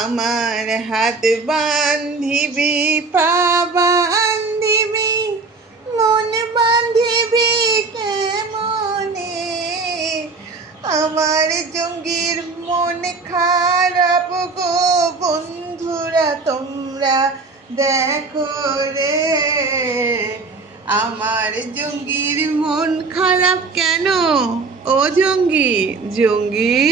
আমার হাত বান্ধিবি, পা বান্ধিবি, মন বান্ধিবি কেমনে? আমার জঙ্গির মন খারাপ গো বন্ধুরা, তোমরা দেখো রে। আমার জঙ্গির মন খারাপ কেন? ও জঙ্গি জঙ্গি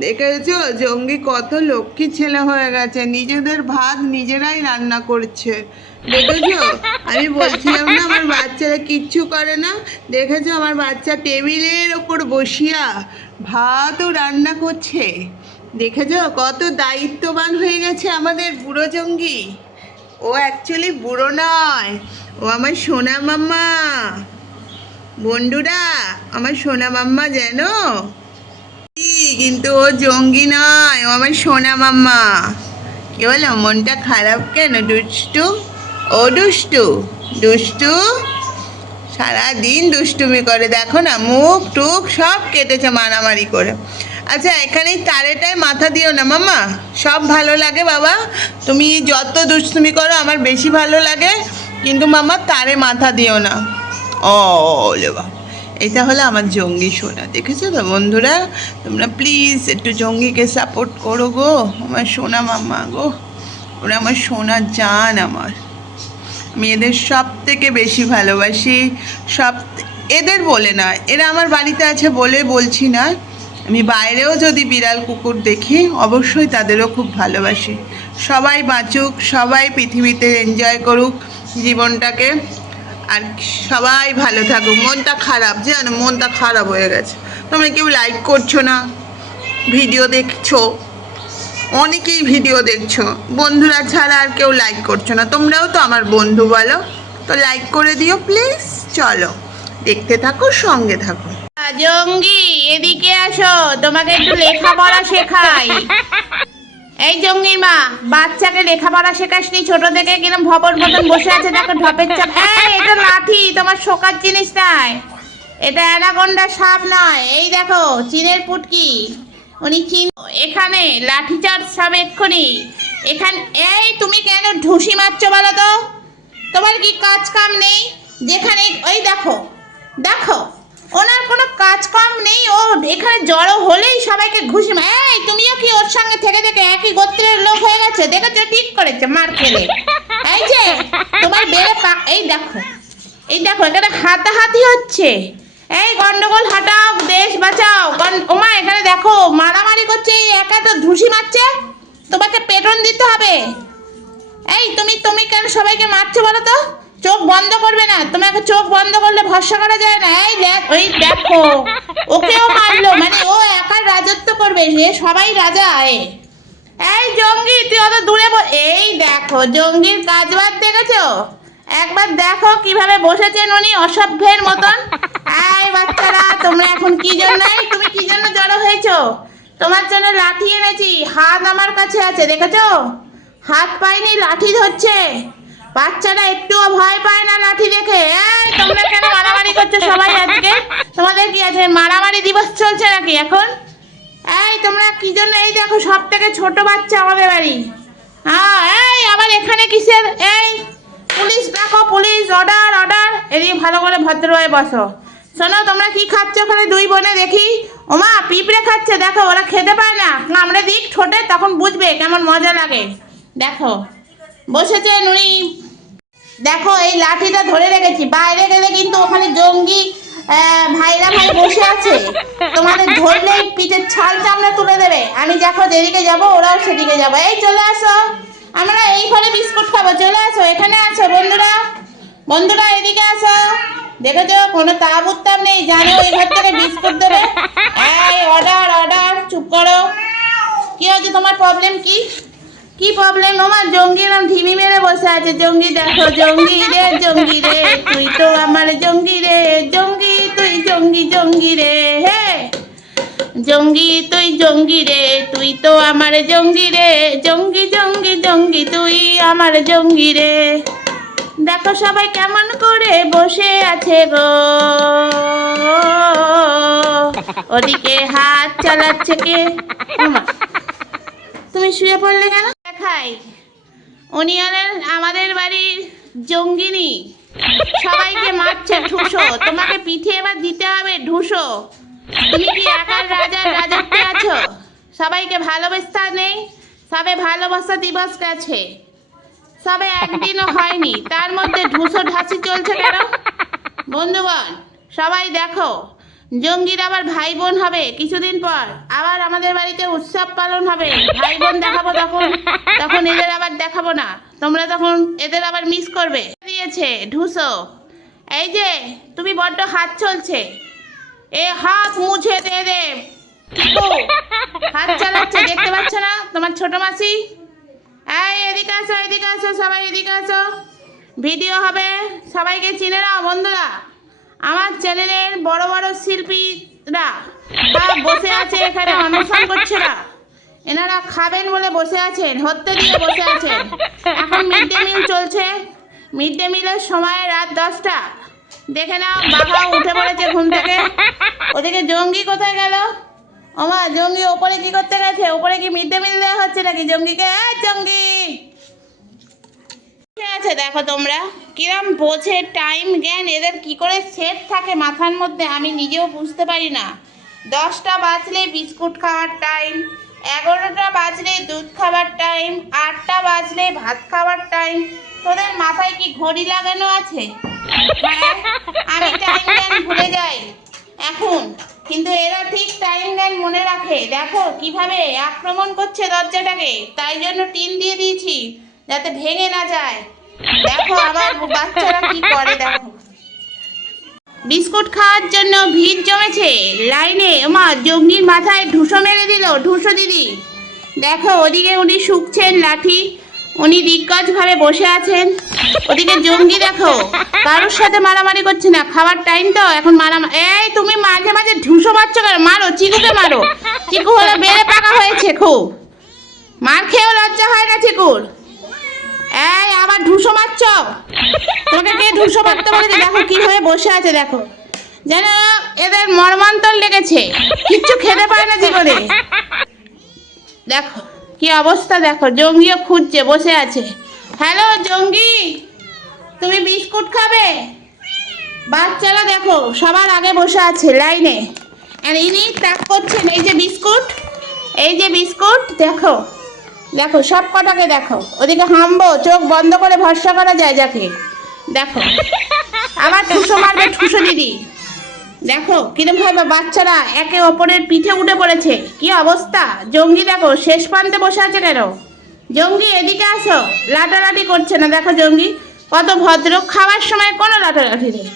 দেখেছ? জঙ্গি কত লক্ষ্মী ছেলে হয়ে গেছে। নিজেদের ভাত নিজেরাই রান্না করছে। দেখেছ? আমি বলছিলাম না, আমার বাচ্চারা কিচ্ছু করে না। দেখেছ? আমার বাচ্চা টেবিলের ওপর বসিয়া ভাতও রান্না করছে। দেখেছ? কত দায়িত্ববান হয়ে গেছে আমাদের বুড়ো জঙ্গি। ও অ্যাকচুয়ালি বুড়ো নয়। ও আমার সোনা মাম্মা। বন্ধুরা, আমার সোনা মাম্মা জানো কিন্তু ও জঙ্গি নয় ও আমার সোনা মাম্মা কি বলো মনটা খারাপ কেন দুষ্টু ও দুষ্টু দুষ্টু সারাদিন দুষ্টুমি করে দেখো না মুখ টুক সব কেটেছে মারামারি করে আচ্ছা এখানে তারেটায় মাথা দিও না মামা সব ভালো লাগে বাবা তুমি যত দুষ্টুমি করো আমার বেশি ভালো লাগে কিন্তু মামা তারে মাথা দিও না ও বাবা এটা হলো আমার জঙ্গি সোনা, দেখেছ তো বন্ধুরা? তোমরা প্লিজ একটু জঙ্গিকে সাপোর্ট করো গো, আমার সোনা মাম্মা গো। ওরা আমার সোনা জান আমার। আমি এদের সব থেকে বেশি ভালোবাসি। সব, এদের বলে না, এরা আমার বাড়িতে আছে বলে বলছি না। আমি বাইরেও যদি বিড়াল কুকুর দেখি, অবশ্যই তাদেরও খুব ভালোবাসি। সবাই বাঁচুক, সবাই পৃথিবীতে এনজয় করুক জীবনটাকে। আর সবাই ভালো থাকো। মনটা খারাপ জানো, মনটা খারাপ হয়ে গেছে। তোমরা কেউ লাইক করছ না ভিডিও দেখছ? অনেকেই ভিডিও দেখছ। বন্ধুরা ছাড়া আর কেউ লাইক করছ না। তোমরাও তো আমার বন্ধু বলো। তো লাইক করে দিও প্লিজ চলো, দেখতে থাকো, সঙ্গে থাকো। জঙ্গি, এদিকে আসো। তোমাকে একটু লেখাপড়া শেখাই। এই জঙ্গির মা বাচ্চাকে লেখাপড়া শেখাসনি ছোট থেকে কিরম ভবর মতন বসে আছে, দেখো ঢপের চাপ। এই, এটা লাঠি, তোমার শোকার জিনিস নাই এটা অ্যানাকোন্ডা সাপ নয়। এই দেখো, চীনের পুটকি। উনি চীন এখানে লাঠি চার্জ সাপ এক্ষুনি। এখানে এই, তুমি কেন ঢুসি মারছো বলো তো? তোমার কি কাজ কাম নেই? যেখানে ওই দেখো দেখো। ওনার কোনো কাজ কাম নেই, ও এখানে জড়ো হলেই সবাইকে ঘুষি এই তুমিও কি ওর সঙ্গে থেকে থেকে একই গোত্রের লোক হয়ে গেছে? দেখেছ, ঠিক করেছে মার খেলে। এই যে, তোমার বেড়ে পা, এই দেখো এই দেখো, এখানে হাতাহাতি হচ্ছে। এই গন্ডগোল হাটাও, দেশ বাঁচাও। ওমা এখানে দেখো, মারামারি করছে, এই একা তো ধুসি মারছে। তোমাকে পেটন দিতে হবে। এই, তুমি তুমি কেন সবাইকে মারছো বলো তো? না তোমাকে চোখ বন্ধ করলে ভরসা করা যায় না। এই দেখ ওই দেখো। ওকেও মারলো মানে ও একা রাজত্ব করবে এ সবাই রাজা, এ। এই জঙ্গি, তুই অত দূরে এই দেখো, জঙ্গির কাজ বাদ দেখেছ একবার দেখো কীভাবে বসেছেন উনি অসভ্যের মতন। এই বাচ্চারা, তোমরা এখন কি জন্য তুমি কি জন্য জড়ো হয়েছো? তোমার জন্য লাঠি এনেছি, হাত আমার কাছে আছে, দেখেছ? হাত পাইনি, লাঠি ধরছে। বাচ্চারা একটুও ভয় পায় না লাঠি দেখে। এই, তোমরা কেন মারামারি করছ সবাই আজকে? তোমাদের কি আছে মারামারি দিবস চলছে নাকি এখন? এই, তোমরা কি জন্য এই দেখো সব থেকে ছোট বাচ্চা আমাদের বাড়ি। হ্যাঁ এই, আবার এখানে কিসের? এই, পুলিশ ডাকো পুলিশ অর্ডার অর্ডার এদিকে ভালো করে ভদ্র হয়ে বসো। শোনো, তোমরা কি খাচ্ছ ওখানে? দুই বোনে দেখি। ওমা, পিঁপড়ে খাচ্ছে, দেখো, ওরা খেতে পায় না। আমরা দিক ঠোঁটে, তখন বুঝবে কেমন মজা লাগে। দেখো, বসেছে নুই দেখো, এই লাঠিটা ধরে রেখেছি। বাইরে গেলে কিন্তু ওখানে জঙ্গি ভাইরা ভাই বসে আছে। তোমাদের ধরলেই পিঠের ছাল চামড়া তুলে দেবে। আমি দেখো যেদিকে যাব, ওরাও সেদিকে যাব। এই, চলে আসো। আমরা এই ফলে বিস্কুট খাব। চলে আসো, এখানে আসো, বন্ধুরা। বন্ধুরা, এদিকে আসো। দেখেছ, কোনো তাপ উত্তাপ নেই। জানো, এই ঘর থেকে বিস্কুট দেবে। এই অর্ডার অর্ডার চুপ করো। কি হচ্ছে তোমার প্রবলেম কি? কি প্রবলেম আমার জঙ্গিরা ঢিবি মেরে বসে আছে। জঙ্গি দেখো, জঙ্গি রে জঙ্গি রে, তুই তো আমার জঙ্গি রে, জঙ্গি তুই জঙ্গি জঙ্গি রে, হে। জঙ্গি তুই জঙ্গি রে, তুই তো আমার জঙ্গি রে, জঙ্গি জঙ্গি জঙ্গি তুই আমার জঙ্গি রে। দেখো সবাই কেমন করে বসে আছে গো। ওদিকে হাত চালাচ্ছে কে? তুমি শুয়ে পড়লে কেন? দেখাই উনি হলেন আমাদের বাড়ির জঙ্গিনী। সবাইকে মারছে ঠুসো তোমাকে পিঠে এবার দিতে হবে ঢুসো। তুমি কি একার রাজার রাজত্বে আছো? সবাইকে ভালোবাসা নেই? সবে ভালোবাসা দিবস গেছে। সবে একদিনও হয়নি। তার মধ্যে ঢুসো ঢাসি চলছে কেন? বন্ধুগণ, সবাই দেখো। জঙ্গির আবার ভাই বোন হবে কিছুদিন পর। আবার আমাদের বাড়িতে উৎসব পালন হবে। ভাই বোন দেখাবো তখন। তখন এদের আবার দেখাবো না। তোমরা তখন এদের আবার মিস করবে। দিয়েছে, ঢুসো। এই যে, তুমি বড্ড হাত চলছে। এ হাত মুছে দে দে হাত চালাচ্ছে, দেখতে পাচ্ছ না তোমার ছোট মাসি? এই, এদিকে আসো এদিকে আসো, সবাই এদিকে আসো। ভিডিও হবে। সবাইকে চিনে নাও, বন্ধুরা। আমার চ্যানেলের বড় বড় শিল্পীরা সব বসে আছে এখানে অনুষ্ঠান করছে না। এনারা খাবেন বলে বসে আছেন, হত্যে দিয়ে বসে আছেন। এখন মিড ডে মিল চলছে। মিড ডে মিলের সময় রাত দশটা। দেখে নাও বাবা উঠে পড়েছে ঘুম থেকে। ওদিকে জঙ্গি কোথায় গেল? ওমা, জঙ্গি ওপরে কি করতে গেছে? ওপরে কি মিড ডে মিল দেওয়া হচ্ছে নাকি জঙ্গিকে? জঙ্গি! আছে দেখো তোমরা। কিরম বোঝে টাইম জ্ঞান, এদের কি করে সেট থাকে মাথার মধ্যে আমি নিজেও বুঝতে পারি না। দশটা বাজলে বিস্কুট খাওয়ার টাইম এগারোটা বাজলে দুধ খাওয়ার টাইম আটটা বাজলে ভাত খাওয়ার টাইম তোদের মাথায় কি ঘড়ি লাগানো আছে? হ্যাঁ আমি টাইম জ্ঞান ভুলে যাই। এখন, কিন্তু এরা ঠিক টাইম জ্ঞান মনে রাখে। দেখো কীভাবে আক্রমণ করছে দরজাটাকে। তাই জন্য টিন দিয়ে দিয়েছি, যাতে ভেঙে না যায়। দেখো আমার বাচ্চারা কি করে, দেখো। বিস্কুট খাওয়ার জন্য ভিড় জমেছে। লাইনে ওমা জঙ্গির মাথায় ঢুসো মেরে দিল। ঢুসো দিদি, দেখো ওদিকে উনি শুকছেন লাঠি, উনি দিগ্গজভাবে বসে আছেন। ওদিকে জঙ্গি দেখো, কারোর সাথে মারামারি করছে না। খাওয়ার টাইম তো, এখন মারামারি এই তুমি মাঝে মাঝে ঢুসো মারছো কেন? মারো, চিকুকে মারো। চিকু হলে বেড়ে পাকা হয়েছে খুব। মার খেয়েও লজ্জা হয় না চিকুর। এই, আবার ঢুসো মারছ? তোমাকে কে ঢুসো মারতে বলেছে? দেখো কি হয়ে বসে আছে, দেখো। যেন এদের মর্মান্তর লেগেছে। কিচ্ছু খেতে পারে না জীবনে। দেখো, কি অবস্থা, দেখো। জঙ্গিও খুঁজছে, বসে আছে। হ্যালো, জঙ্গি, তুমি বিস্কুট খাবে? বাচ্চারা, দেখো, সবার আগে বসে আছে লাইনে। আর ইনি ত্যাগ করছেন, এই যে বিস্কুট, এই যে বিস্কুট, দেখো। দেখো, সব কটাকে দেখো। ওদিকে হামবো, চোখ বন্ধ করে ভরসা করা যায় যাকে। দেখো, আবার ঠুসো মারবে ঠুসো দিদি। দেখো, কিরম ভাবে বাচ্চারা একে অপরের পিঠে উঠে পড়েছে। কি অবস্থা? জঙ্গি দেখো, শেষ প্রান্তে বসে আছে কেন? জঙ্গি, এদিকে আসো। লাটালাটি করছে না। দেখো জঙ্গি, কত ভদ্র। খাওয়ার সময় কোনো লাটালাটি নেই।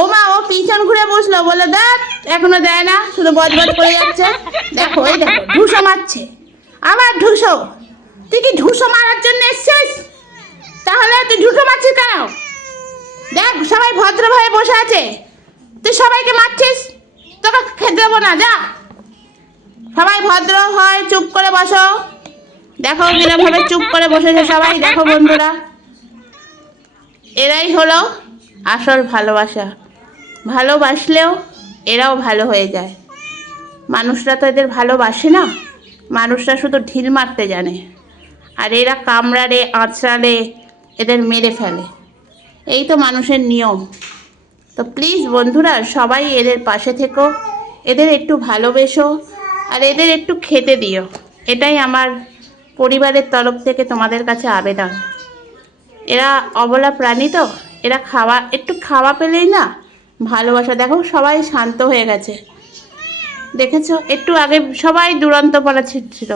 ও মা, ও পিছন ঘুরে বসল। বলে দেখ, এখনও দেয় না, শুধু বজবজ করে যাচ্ছে। দেখো, এই দেখো, ঢুসো মারছে। আবার ঢুসো, তুই কি ঢুসো মারার জন্য এসছিস? তাহলে তুই ঢুসো মারছিস কেন? দেখ, সবাই ভদ্রভাবে বসে আছে। তুই সবাইকে মারছিস? তোকে খেতে দেবো না, যা। সবাই ভদ্র হয়, চুপ করে বসো। দেখো কিরমভাবে চুপ করে বসেছে সবাই। দেখো, বন্ধুরা। এরাই হলো আসল ভালোবাসা। ভালোবাসলেও এরাও ভালো হয়ে যায়। মানুষরা তো এদের ভালোবাসে না? মানুষরা শুধু ঢিল মারতে জানে। আর এরা কামড়ারে আঁচড়ালে এদের মেরে ফেলে। এই তো মানুষের নিয়ম। তো প্লিজ বন্ধুরা, সবাই এদের পাশে থেকো। এদের একটু ভালোবেসো আর এদের একটু খেতে দিও। এটাই আমার পরিবারের তরফ থেকে তোমাদের কাছে আবেদন। এরা অবলা প্রাণী তো, এরা খাওয়া, একটু খাওয়া পেলেই না ভালোবাসা। দেখো সবাই শান্ত হয়ে গেছে। দেখেছ? একটু আগে সবাই দুরন্ত পড়া ছিল।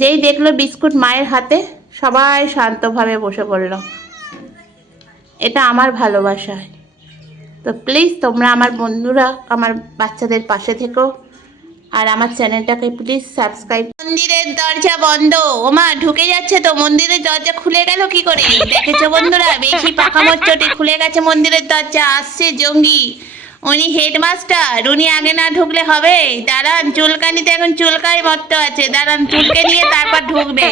যেই দেখল বিস্কুট মায়ের হাতে, সবাই শান্তভাবে বসে পড়ল। এটা আমার ভালোবাসা তো প্লিজ তোমরা আমার বন্ধুরা, আমার বাচ্চাদের পাশে থেকো। আর আমার চ্যানেলটাকে প্লিজ সাবস্ক্রাইব মন্দিরের দরজা বন্ধ। ওমা, ঢুকে যাচ্ছে তো। মন্দিরের দরজা খুলে গেল কি করে? দেখেছ বন্ধুরা? বেশি পাকা চটে খুলে গেছে মন্দিরের দরজা। আসছে জঙ্গি। উনি হেডমাস্টার, উনি আগে না ঢুকলে হবে। দাঁড়ান, চুলকানিতে এখন চুলকাই মরতে আছে। দাঁড়ান, চুলকে নিয়ে তারপর ঢুকবে।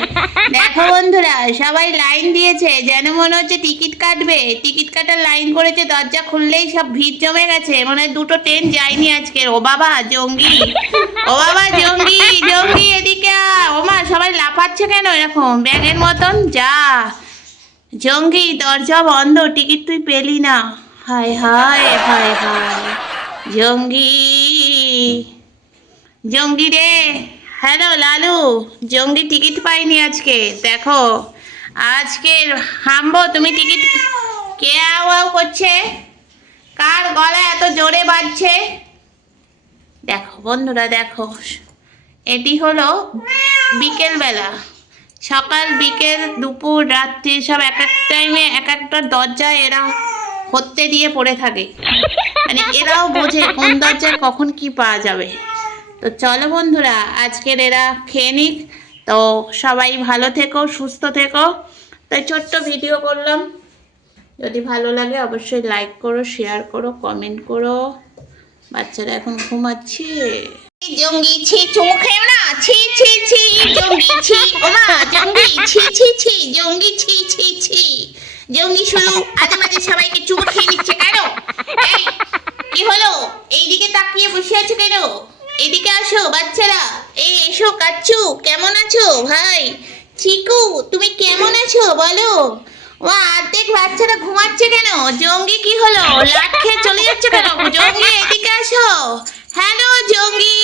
দেখো বন্ধুরা, সবাই লাইন দিয়েছে, যেন মনে হচ্ছে টিকিট কাটবে। টিকিট কাটার লাইন করেছে, দরজা খুললেই সব ভিড় জমে গেছে। মনে দুটো ট্রেন যায়নি আজকে ও বাবা, জঙ্গি। ও বাবা, জঙ্গি জঙ্গি, এদিকে ও মা, সবাই লাফাচ্ছে কেন এরকম? ব্যাগের মতন? যা। জঙ্গি, দরজা বন্ধ, টিকিট তুই পেলি না। হায় হায় হায় হায় জঙ্গি। জঙ্গি রে। হ্যালো, লালু। জঙ্গি টিকিট পাইনি আজকে, দেখো। আজকে হামবো, তুমি টিকিট কে আও করছে? কার গলা এত জোরে বাজছে? দেখো, বন্ধুরা, দেখো। এটি হলো বিকেলবেলা। সকাল বিকেল, দুপুর, রাত্রি, সব এক এক টাইমে এক একটা দরজায় এরা হত্যে দিয়ে পড়ে থাকে। মানে এরাও বোঝে কোন দরজায় কখন কি পাওয়া যাবে। তো চলো বন্ধুরা, আজকের এরা খেয়ে নিক। তো সবাই ভালো থেকো, সুস্থ থেকো। তাই ছোট্ট ভিডিও করলাম। যদি ভালো লাগে অবশ্যই লাইক করো শেয়ার করো কমেন্ট করো। বাচ্চারা এখন ঘুমাচ্ছে। জঙ্গি, ছি, চুমু না? ছি ছি ছি, জঙ্গি, ছি। ওমা, জঙ্গি, ছি ছি ছি, জঙ্গি, ছি ছি ছি। জঙ্গি শুরু আজে সবাইকে চুমু খেয়ে নিচ্ছে কেন? এই, কি হলো? এইদিকে তাকিয়ে বসে আছো কেন? এদিকে আসো, বাচ্চারা। এই এসো, কাচ্চু, কেমন আছো ভাই? চিকু, তুমি কেমন আছো? বলো। ও অর্ধেক বাচ্চারা ঘুমাচ্ছে কেন? জঙ্গি, কি হলো? লাট খেয়ে চলে যাচ্ছে কেন? জঙ্গি, এদিকে আসো। হ্যালো, জঙ্গি।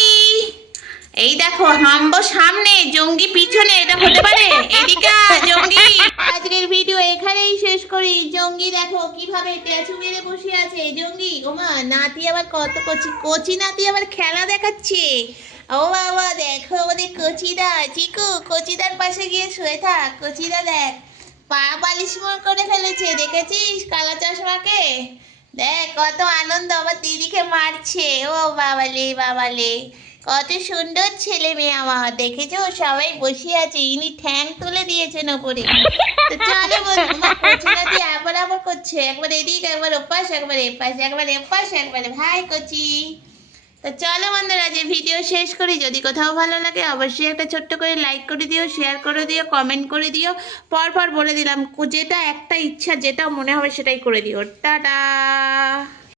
এই দেখো, হাম্বো সামনে, জঙ্গি পিছনে, এটা হতে পারে? এদিকে জঙ্গি। আজকের ভিডিও এখানেই শেষ করি। জঙ্গি দেখো কীভাবে পেঁচু মেরে বসে আছে। জঙ্গি ওমা নাতি আবার কত কচি কচি নাতি আবার খেলা দেখাচ্ছে। ও বাবা, দেখো আমাদের কচিদা। চিকু, কচিদার পাশে গিয়ে শুয়ে থাক। কচিদা দেখ, পা বালিশ মোড় করে ফেলেছে, দেখেছিস? কালা চশমাকে? দেখ, কত আনন্দ আমার দিদিকে মারছে। ও বাবালে বাবালে। কত সুন্দর ছেলে মেয়ে আমার, দেখেছ? সবাই বসে আছে, ইনি ঠ্যাং তুলে দিয়েছেন ওপরে। তো চলো আবার আবার করছে। একবার এদিক, একবার ওপাশ, একবার এপাশ একবার এপাশ, একবার ভাই কচি। তো চলো বন্ধুরা যে ভিডিও শেষ করি। যদি কোথাও ভালো লাগে, অবশ্যই একটা ছোট্ট করে লাইক করে দিও শেয়ার করে দিও কমেন্ট করে দিও। পরপর বলে দিলাম, যেটা একটা ইচ্ছা, যেটা মনে হবে সেটাই করে দিও। টাটা!